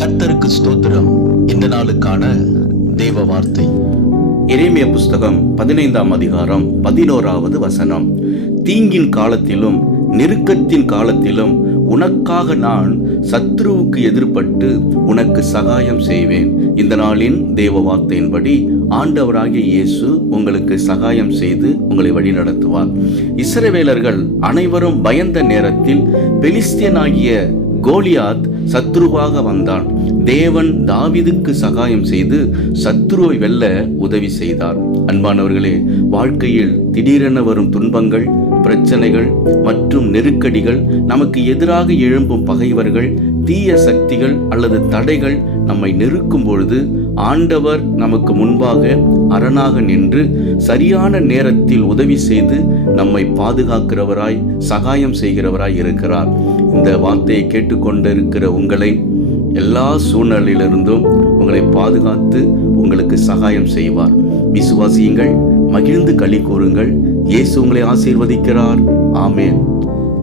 கர்த்தருக்கு ஸ்தோத்திரம். இந்த நாளுக்கான தேவ வார்த்தை எரேமியா புஸ்தகம் 15ஆம் அதிகாரம் 11வது வசனம். தீங்கின் காலத்திலும் நெருக்கத்தின் காலத்திலும் உனக்காக நான் சத்ருவுக்கு எதிர்பட்டு உனக்கு சகாயம் செய்வேன். இந்த நாளின் தேவ வார்த்தையின்படி ஆண்டவராகிய இயேசு உங்களுக்கு சகாயம் செய்து உங்களை வழி நடத்துவார். இஸ்ரவேலர்கள் அனைவரும் பயந்த நேரத்தில் பெலிஸ்தியனாகிய கோலியாத் சத்ருவாக வந்தான். தேவன் தாவீதுக்கு சகாயம் செய்து சத்ருவை வெல்ல உதவி செய்தார். அன்பானவர்களே, வாழ்க்கையில் திடீரென வரும் துன்பங்கள், பிரச்சனைகள் மற்றும் நெருக்கடிகள், நமக்கு எதிராக எழும்பும் பகைவர்கள், தீய சக்திகள் அல்லது தடைகள் நம்மை நெருக்கும் பொழுது ஆண்டவர் நமக்கு முன்பாக அரணாக நின்று சரியான நேரத்தில் உதவி செய்து நம்மை பாதுகாக்கிறவராய், சகாயம் செய்கிறவராய் இருக்கிறார். இந்த வார்த்தையை கேட்டுக்கொண்டிருக்கிற உங்களை எல்லா சூழ்நிலையிலிருந்தும் உங்களை பாதுகாத்து உங்களுக்கு சகாயம் செய்வார். விசுவாசியுங்கள், மகிழ்ந்து களி கூறுங்கள். இயேசு உங்களை ஆசீர்வதிக்கிறார். ஆமென்.